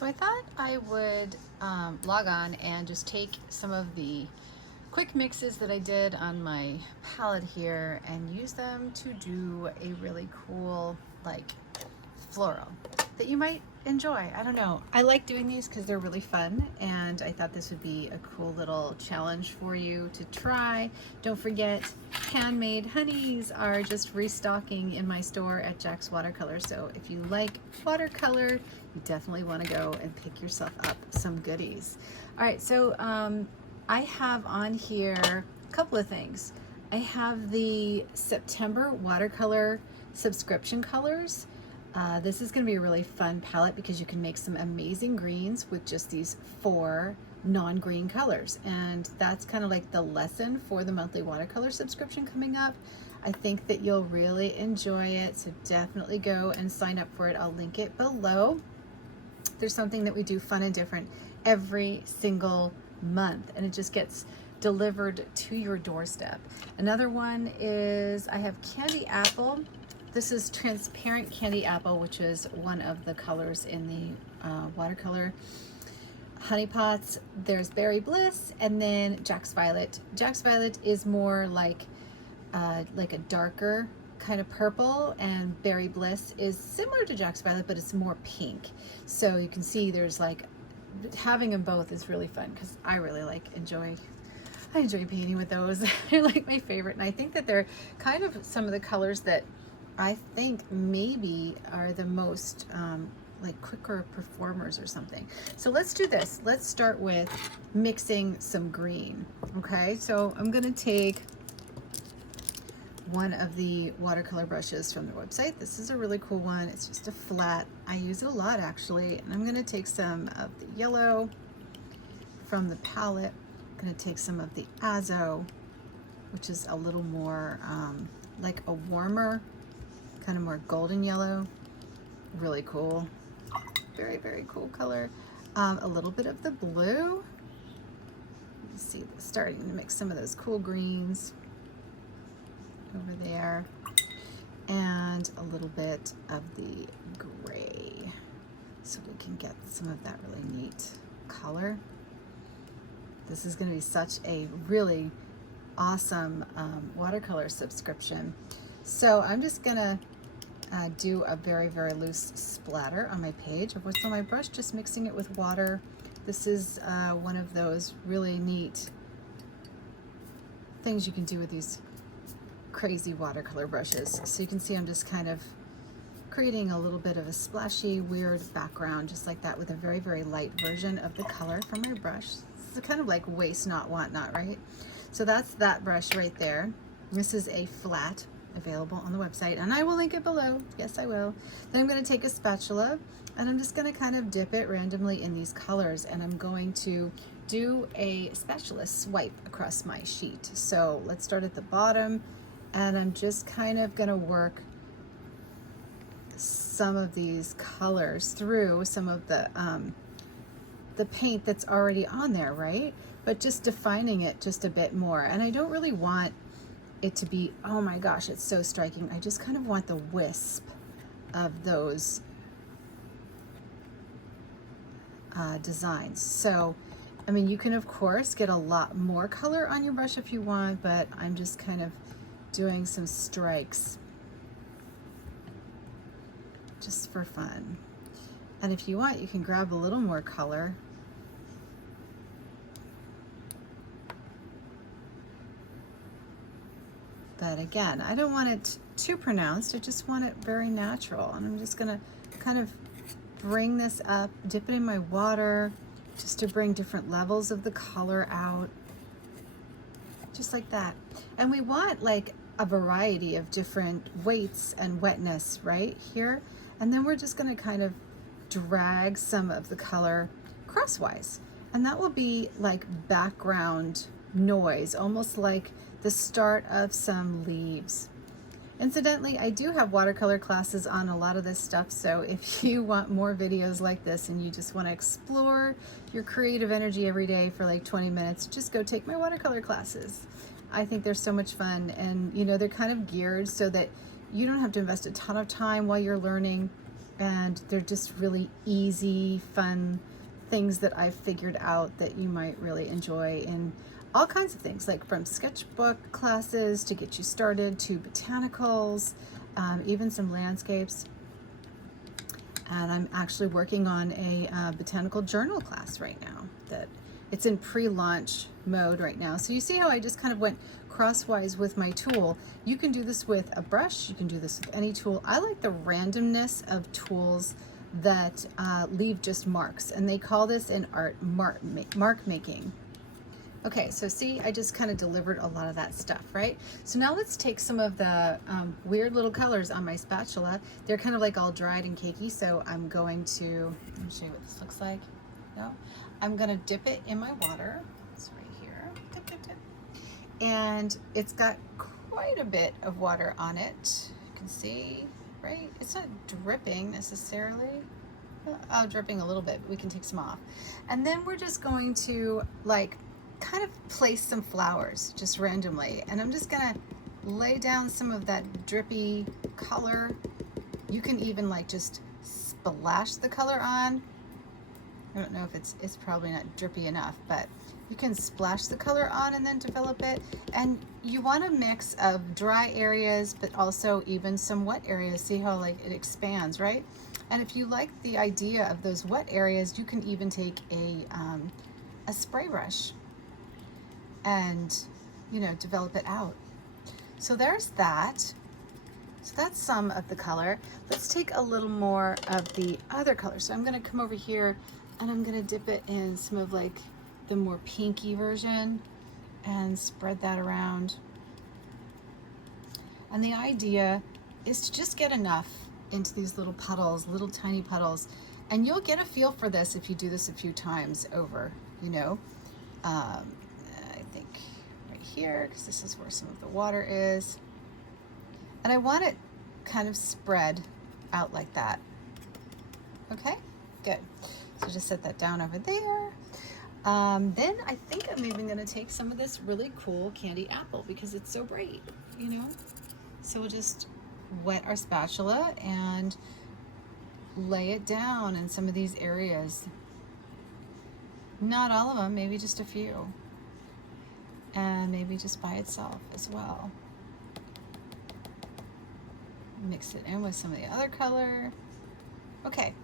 So I thought I would log on and just take some of the quick mixes that I did on my palette here and use them to do a really cool floral that you might enjoy. I don't know. I like doing these because they're really fun, and I thought this would be a cool little challenge for you to try. Don't forget, handmade honeys are just restocking in my store at Jack's Watercolor. So if you like watercolor, you definitely want to go and pick yourself up some goodies. All right, so I have on here a couple of things. I have the September watercolor subscription colors. This is going to be a really fun palette because you can make some amazing greens with just these 4 non-green colors, and that's kind of like the lesson for the monthly watercolor subscription coming up. I think that you'll really enjoy it, so definitely go and sign up for it. I'll link it below. There's something that we do fun and different every single month, and it just gets delivered to your doorstep. Another one is I have Candy Apple. This is transparent candy apple, which is one of the colors in the watercolor honey pots. There's Berry Bliss, and then Jack's Violet. Jack's Violet is more like a darker kind of purple, and Berry Bliss is similar to Jack's Violet, but it's more pink. So you can see there's having them both is really fun because I really enjoy painting with those. They're like my favorite, and I think that they're kind of some of the colors that I think maybe are the most quicker performers or something. So let's do this. Let's start with mixing some green. Okay, so I'm gonna take one of the watercolor brushes from the website. This is a really cool one. It's just a flat. I use it a lot actually, and I'm gonna take some of the yellow from the palette. I'm gonna take some of the Azo, which is a little more like a warmer, kind of more golden yellow. Really cool. Very, very cool color. A little bit of the blue. You see, starting to mix some of those cool greens over there. And a little bit of the gray, so we can get some of that really neat color. This is going to be such a really awesome watercolor subscription. So I'm just gonna do a very, very loose splatter on my page of what's on my brush, just mixing it with water. This is one of those really neat things you can do with these crazy watercolor brushes. So you can see I'm just kind of creating a little bit of a splashy, weird background, just like that, with a very, very light version of the color from my brush. This is kind of like waste not, want not, right? So that's that brush right there. This is a flat, available on the website, and I will link it below. Yes, I will. Then I'm going to take a spatula, and I'm just going to kind of dip it randomly in these colors, and I'm going to do a spatula swipe across my sheet. So let's start at the bottom, and I'm just kind of going to work some of these colors through some of the paint that's already on there, right? But just defining it just a bit more. And I don't really want it to be, oh my gosh, it's so striking. I just kind of want the wisp of those designs. So, I mean, you can of course get a lot more color on your brush if you want, but I'm just kind of doing some strikes just for fun. And if you want, you can grab a little more color. But again, I don't want it too pronounced. I just want it very natural. And I'm just gonna kind of bring this up, dip it in my water, just to bring different levels of the color out, just like that. And we want like a variety of different weights and wetness right here. And then we're just gonna kind of drag some of the color crosswise. And that will be like background noise, almost like the start of some leaves. Incidentally, I do have watercolor classes on a lot of this stuff, so if you want more videos like this and you just want to explore your creative energy every day for like 20 minutes, just go take my watercolor classes. I think they're so much fun, and you know, they're kind of geared so that you don't have to invest a ton of time while you're learning. and they're just really easy, fun things that I've figured out that you might really enjoy in all kinds of things, like from sketchbook classes to get you started to botanicals, even some landscapes. And I'm actually working on a botanical journal class right now that it's in pre-launch mode right now. So you see how I just kind of went crosswise with my tool. You can do this with a brush, you can do this with any tool. I like the randomness of tools that leave just marks, and they call this in art mark making. Okay, so see, I just kind of delivered a lot of that stuff, right? So now let's take some of the weird little colors on my spatula. They're kind of like all dried and cakey, so I'm going to, let me show you what this looks like. No? I'm gonna dip it in my water. It's right here, dip, dip, dip. And it's got quite a bit of water on it. You can see, right? It's not dripping necessarily. Oh, dripping a little bit, but we can take some off. And then we're just going to like kind of place some flowers just randomly, and I'm just gonna lay down some of that drippy color. You can even like just splash the color on. I don't know if it's probably not drippy enough, but you can splash the color on and then develop it. And you want a mix of dry areas but also even some wet areas. See how like it expands, right? And if you like the idea of those wet areas, you can even take a spray brush and, you know, develop it out. So there's that. So that's some of the color. Let's take a little more of the other color. So I'm gonna come over here and I'm gonna dip it in some of like the more pinky version and spread that around. And the idea is to just get enough into these little puddles, little tiny puddles. And you'll get a feel for this if you do this a few times over, you know. I think right here, because this is where some of the water is. And I want it kind of spread out like that. Okay, good. So just set that down over there. Then I think I'm even gonna take some of this really cool candy apple because it's so bright, you know? So we'll just wet our spatula and lay it down in some of these areas. Not all of them, maybe just a few. And maybe just by itself as well. Mix it in with some of the other color. Okay,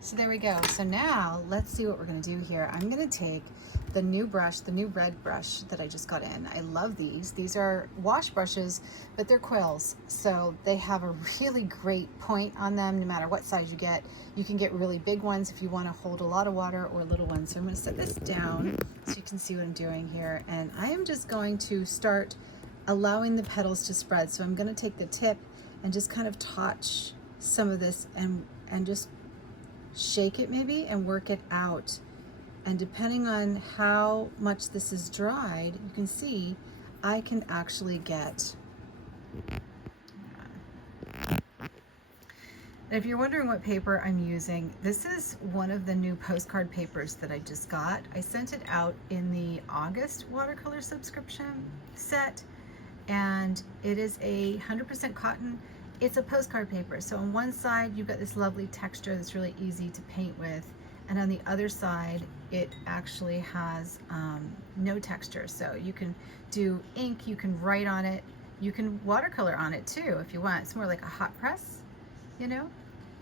so there we go. So now let's see what we're gonna do here. I'm gonna take the new brush, the new red brush that I just got in. I love these. These are wash brushes, but they're quills. So they have a really great point on them no matter what size you get. You can get really big ones if you want to hold a lot of water, or little ones. So I'm going to set this down so you can see what I'm doing here. And I am just going to start allowing the petals to spread. So I'm going to take the tip and just kind of touch some of this and just shake it maybe and work it out. And depending on how much this is dried, you can see I can actually get. And if you're wondering what paper I'm using, this is one of the new postcard papers that I just got. I sent it out in the August watercolor subscription set, and it is 100% cotton. It's a postcard paper. So on one side, you've got this lovely texture that's really easy to paint with. And on the other side, it actually has no texture. So you can do ink, you can write on it, you can watercolor on it too if you want. It's more like a hot press, you know?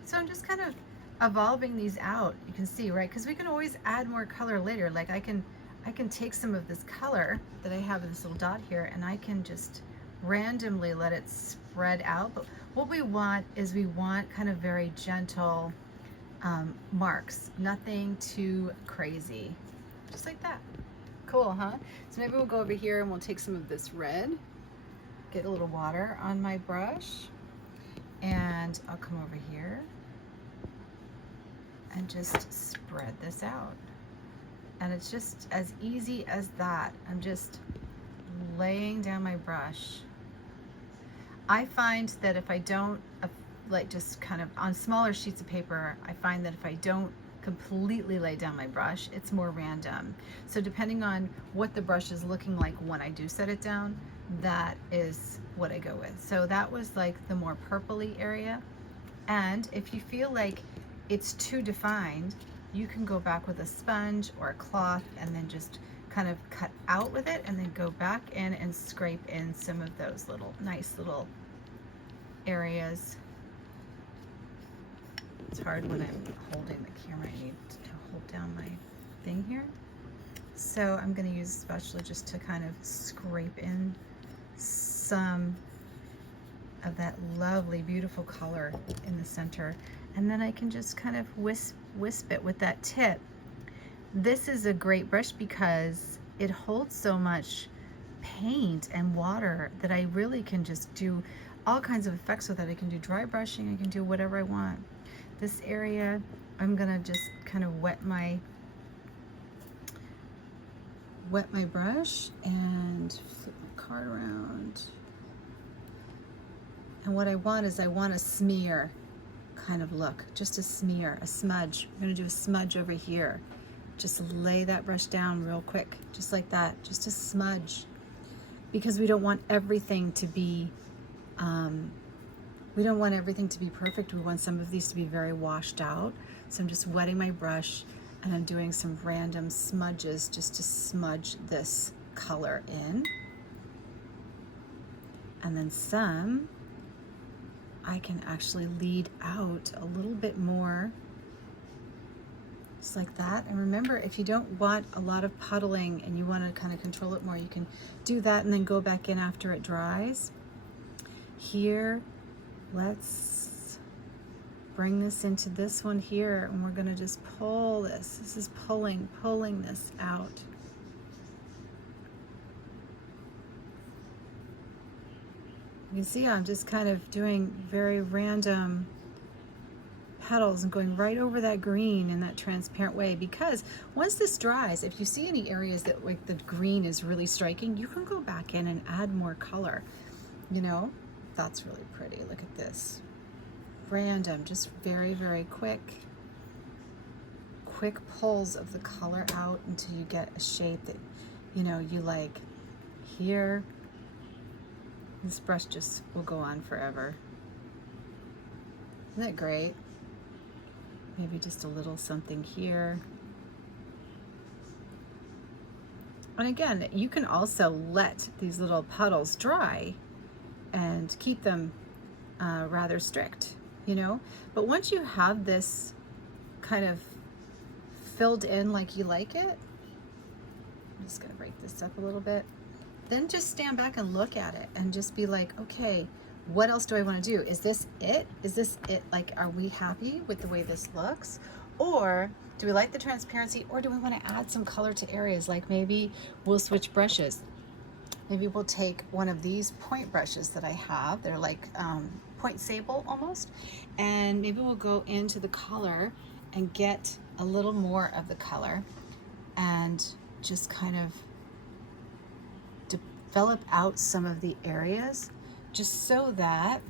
So I'm just kind of evolving these out. You can see, right? Because we can always add more color later. Like I can take some of this color that I have in this little dot here, and I can just randomly let it spread out. But what we want is we want kind of very gentle marks, nothing too crazy, just like that. Cool, huh? So maybe we'll go over here and we'll take some of this red, get a little water on my brush, and I'll come over here and just spread this out. And it's just as easy as that. I'm just laying down my brush. I find that if I don't, like just kind of on smaller sheets of paper, I find that if I don't completely lay down my brush, it's more random. So depending on what the brush is looking like when I do set it down, that is what I go with. So that was like the more purpley area. And if you feel like it's too defined, you can go back with a sponge or a cloth and then just kind of cut out with it and then go back in and scrape in some of those little nice little areas. It's hard when I'm holding the camera. I need to hold down my thing here. So I'm going to use a spatula just to kind of scrape in some of that lovely, beautiful color in the center. And then I can just kind of wisp it with that tip. This is a great brush because it holds so much paint and water that I really can just do all kinds of effects with it. I can do dry brushing, I can do whatever I want. This area, I'm gonna just kind of wet my brush and flip my card around. And what I want is I want a smear kind of look, just a smear, a smudge. I'm gonna do a smudge over here. Just lay that brush down real quick, just like that, just a smudge. Because we don't want everything to be, perfect. We want some of these to be very washed out. So I'm just wetting my brush and I'm doing some random smudges just to smudge this color in. And then some, I can actually lead out a little bit more, just like that. And remember, if you don't want a lot of puddling and you want to kind of control it more, you can do that and then go back in after it dries. Here, let's bring this into this one here, and we're going to just pull this. This is pulling this out. You can see I'm just kind of doing very random petals and going right over that green in that transparent way, because once this dries, if you see any areas that like the green is really striking, you can go back in and add more color. You know, that's really pretty. Look at this. Random, just very, very quick pulls of the color out until you get a shape that, you know, you like. Here, this brush just will go on forever. Isn't that great? Maybe just a little something here. And again, you can also let these little puddles dry and keep them rather strict, you know? But once you have this kind of filled in like you like it, I'm just gonna break this up a little bit. Then just stand back and look at it and just be like, okay, what else do I want to do? Is this it? Is this it? Like, are we happy with the way this looks? Or do we like the transparency? Or do we want to add some color to areas? Like maybe we'll switch brushes. Maybe we'll take one of these point brushes that I have. They're like point sable almost. And maybe we'll go into the color and get a little more of the color and just kind of develop out some of the areas, just so that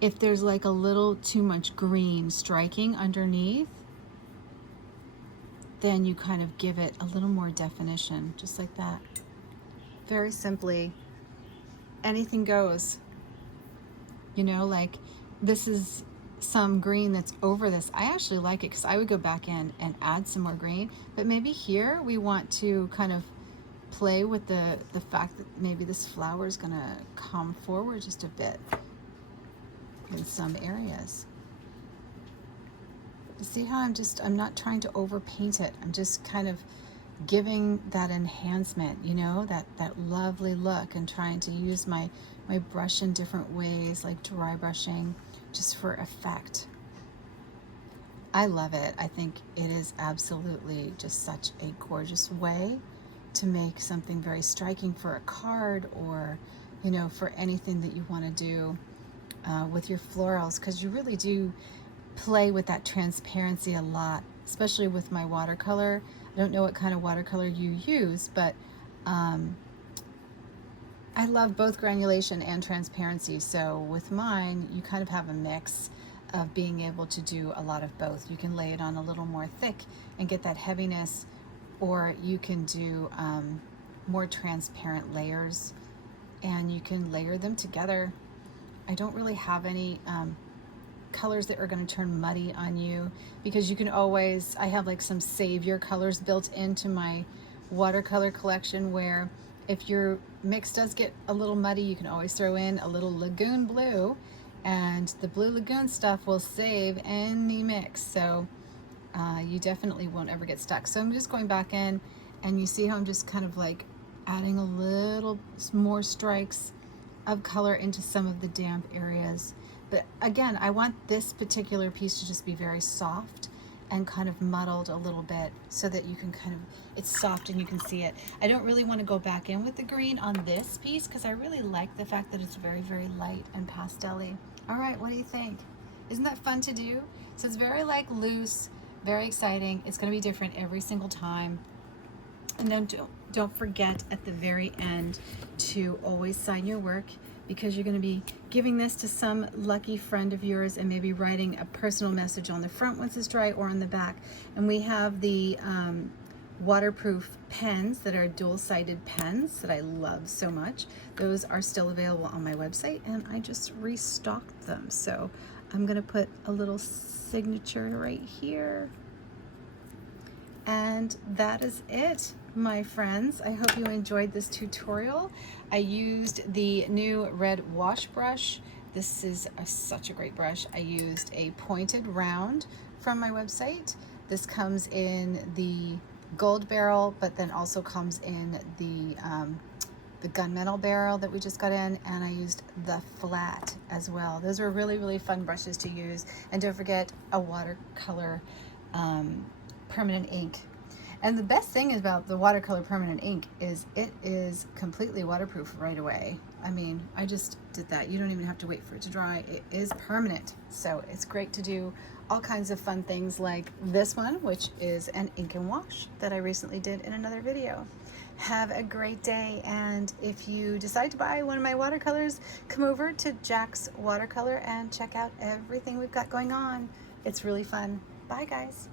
if there's like a little too much green striking underneath, then you kind of give it a little more definition, just like that. Very simply, anything goes. You know, like this is some green that's over this. I actually like it because I would go back in and add some more green, but maybe here we want to kind of play with the fact that maybe this flower is gonna come forward just a bit in some areas. You see how I'm not trying to overpaint it. I'm just kind of giving that enhancement, you know, that lovely look, and trying to use my brush in different ways, like dry brushing, just for effect. I love it. I think it is absolutely just such a gorgeous way to make something very striking for a card, or, you know, for anything that you want to do with your florals, because you really do play with that transparency a lot, especially with my watercolor. I don't know what kind of watercolor you use, but I love both granulation and transparency. So with mine, you kind of have a mix of being able to do a lot of both. You can lay it on a little more thick and get that heaviness, or you can do more transparent layers, and you can layer them together I don't really have any colors that are going to turn muddy on you, because you can always, I have like some savior colors built into my watercolor collection, where if your mix does get a little muddy, you can always throw in a little lagoon blue, and the blue lagoon stuff will save any mix. So you definitely won't ever get stuck. So I'm just going back in, and you see how I'm just kind of like adding a little more strikes of color into some of the damp areas. But again, I want this particular piece to just be very soft and kind of muddled a little bit, so that you can kind of, it's soft and you can see it. I don't really want to go back in with the green on this piece, because I really like the fact that it's very, very light and pastel-y. All right, what do you think? Isn't that fun to do? So it's very like loose, very exciting. It's going to be different every single time. And then don't forget at the very end to always sign your work, because you're going to be giving this to some lucky friend of yours and maybe writing a personal message on the front once it's dry, or on the back. And we have the waterproof pens that are dual-sided pens that I love so much. Those are still available on my website, and I just restocked them. So I'm going to put a little signature right here. And that is it, my friends. I hope you enjoyed this tutorial. I used the new red wash brush. This is such a great brush. I used a pointed round from my website. This comes in the gold barrel, but then also comes in the gunmetal barrel that we just got in, and I used the flat as well. Those were really, really fun brushes to use. And don't forget a watercolor permanent ink. And the best thing about the watercolor permanent ink is it is completely waterproof right away. I mean, I just did that. You don't even have to wait for it to dry. It is permanent. So it's great to do all kinds of fun things like this one, which is an ink and wash that I recently did in another video. Have a great day, and if you decide to buy one of my watercolors, come over to Jack's Watercolor and check out everything we've got going on. It's really fun. Bye, guys.